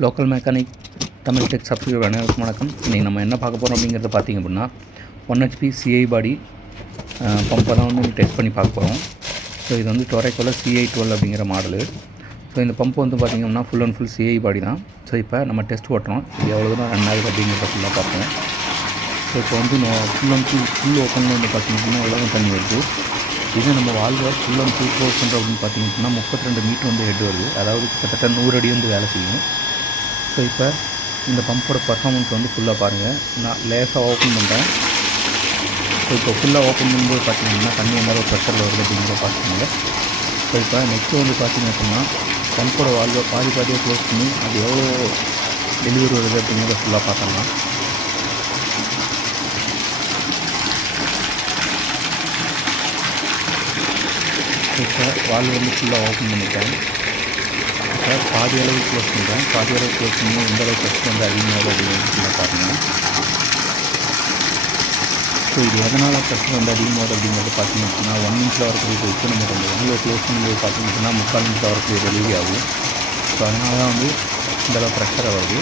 Local mechanic Tamil tech subscriber அனைவருக்கும் வணக்கம். இன்றைக்கி நம்ம என்ன பார்க்க போகிறோம் அப்படிங்கிறத பார்த்திங்க அப்படின்னா 1 HP CI பாடி பம்பை தான் வந்து டெஸ்ட் பண்ணி பார்க்க போகிறோம். ஸோ இது வந்து டொரேக்கோவில் CI12 அப்படிங்கிற மாடலு. ஸோ இந்த பம்பு வந்து பார்த்திங்க அப்படின்னா ஃபுல் அண்ட் ஃபுல் CI பாடி தான். ஸோ இப்போ நம்ம டெஸ்ட் ஓட்டுறோம், இது எவ்வளோ தூரம் ரன் ஆகுது அப்படிங்கிறத ஃபுல்லாக பார்ப்போம். ஸோ இப்போ வந்து ஃபுல் அண்ட் ஃபுல் ஓப்பனில் வந்து பார்த்திங்க அப்படின்னா எவ்வளோ தண்ணி வருது. இதே நம்ம வால்வை ஃபுல் அண்ட் ஃபுல் க்ளோஸ் பண்ணுறோம் அப்படின்னு பார்த்திங்க அப்படின்னா 32 மீட்டர் வந்து ஹெட் வருது, அதாவது கிட்டத்தட்ட 100 அடி வந்து வேலை செய்யும். ஸோ இப்போ இந்த பம்போட பர்ஃபார்மன்ஸ் வந்து ஃபுல்லாக பாருங்கள். நான் லேசாக ஓப்பன் பண்ணுறேன். ஸோ இப்போ ஃபுல்லாக ஓப்பன் பண்ணும்போது பார்த்திங்கன்னா தண்ணி எந்த அளவு ப்ரெஷரில் வருது அப்படிங்கிறத பார்த்துக்கோங்க. ஸோ இப்போ நெக்ஸ்ட்டு வந்து பார்த்திங்க அப்படின்னா பம்போட வால்வை பாதியாக க்ளோஸ் பண்ணி அது எவ்வளோ டெலிவரி வருது அப்படிங்கிறத ஃபுல்லாக பார்த்துக்கலாம். இப்போ வால்வு வந்து ஃபுல்லாக ஓப்பன் பண்ணிட்டேன். இப்போ பாதி அளவுக்கு க்ளோஸ் பண்ணுறேன். பாதி அளவுக்கு க்ளோஸ் பண்ணி எந்த அளவுக்கு ப்ரெஷர் வந்து அதிகமாகுது அப்படின்னு பாருங்கள். ஸோ இது எதனால் ப்ரெஷர் வந்து அதிகமாகுது அப்படிங்கிறது பார்த்திங்க அப்படின்னா 1 இன்ச்சில் வரக்கூடிய போயிட்டு நம்ம கொஞ்சம் வால்வை க்ளோஸ் பண்ணும்போது பார்த்திங்க அப்படின்னா 3/4 இன்ச்சில் வரக்கூடிய டெலிவரி ஆகும். ஸோ அதனால தான் வந்து இந்தளவு ப்ரெஷராக வருது.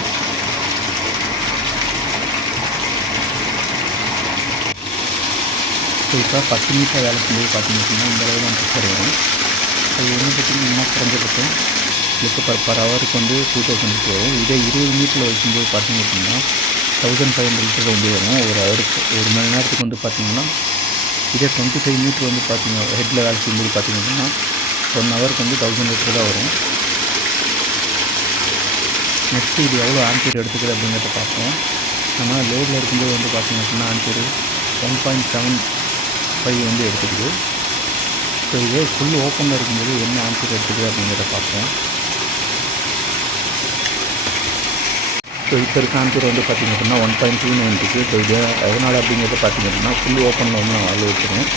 ஸோ இப்போ 10 மீட்டர் வேலை செய்யும்போது பார்த்திங்க அப்படின்னா இந்த அளவு தான் ப்ரெஷர் வரும். ஸோ இது வந்து பார்த்திங்கன்னா குறைஞ்சபட்சம் லிட்டர் பர் ஹவருக்கு வந்து 2000 லிட்டர் வரும். இதே 20 மீட்டரில் வைக்கும்போது பார்த்திங்க அப்படின்னா 1500 லிட்டர் வந்து வரும் ஒரு ஹவருக்கு. ஒரு மணி நேரத்துக்கு வந்து பார்த்திங்கன்னா இதே 25 மீட்டர் வந்து பார்த்திங்க ஹெட்டில் வேலை செய்யும்போது பார்த்திங்க அப்படின்னா 1 ஹவருக்கு வந்து 1000 லிட்டர் தான் வரும். நெக்ஸ்ட்டு இது எவ்வளோ ஆம்பியர் எடுத்துக்குது அப்படிங்கிறத பார்ப்போம். நம்ம லோடில் இருக்கும்போது வந்து பார்த்திங்க அப்படின்னா ஆம்பியர் 1.75 வந்து எடுத்துக்குது. ஸோ இதே ஃபுல் ஓப்பனில் இருக்கும்போது என்ன ஆம்பியர் எடுத்துக்குது அப்படிங்கிறத பார்ப்போம். ஸோ இப்போ இருக்க ஆம்பியர் வந்து பார்த்திங்க அப்படின்னா 1.29 இருக்குது. ஸோ இது எதனால் அப்படிங்கிறத பார்த்திங்க அப்படின்னா ஃபுல் ஓப்பனில் வந்து நான் வால்வு வச்சுருக்கேன்.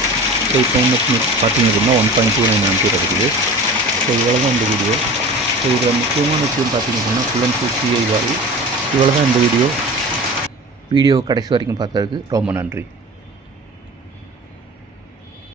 ஸோ இப்போ வந்து பார்த்திங்க அப்படின்னா 1.29 ஆம்பியர் இருக்குது. ஸோ இவ்வளோ தான் இந்த வீடியோ. ஸோ இதில் முக்கியமான விஷயம் பார்த்திங்க அப்படின்னா full and full CI valve. இவ்வளோ தான் இந்த வீடியோ கடைசி வரைக்கும் பார்த்ததுக்கு ரொம்ப நன்றி.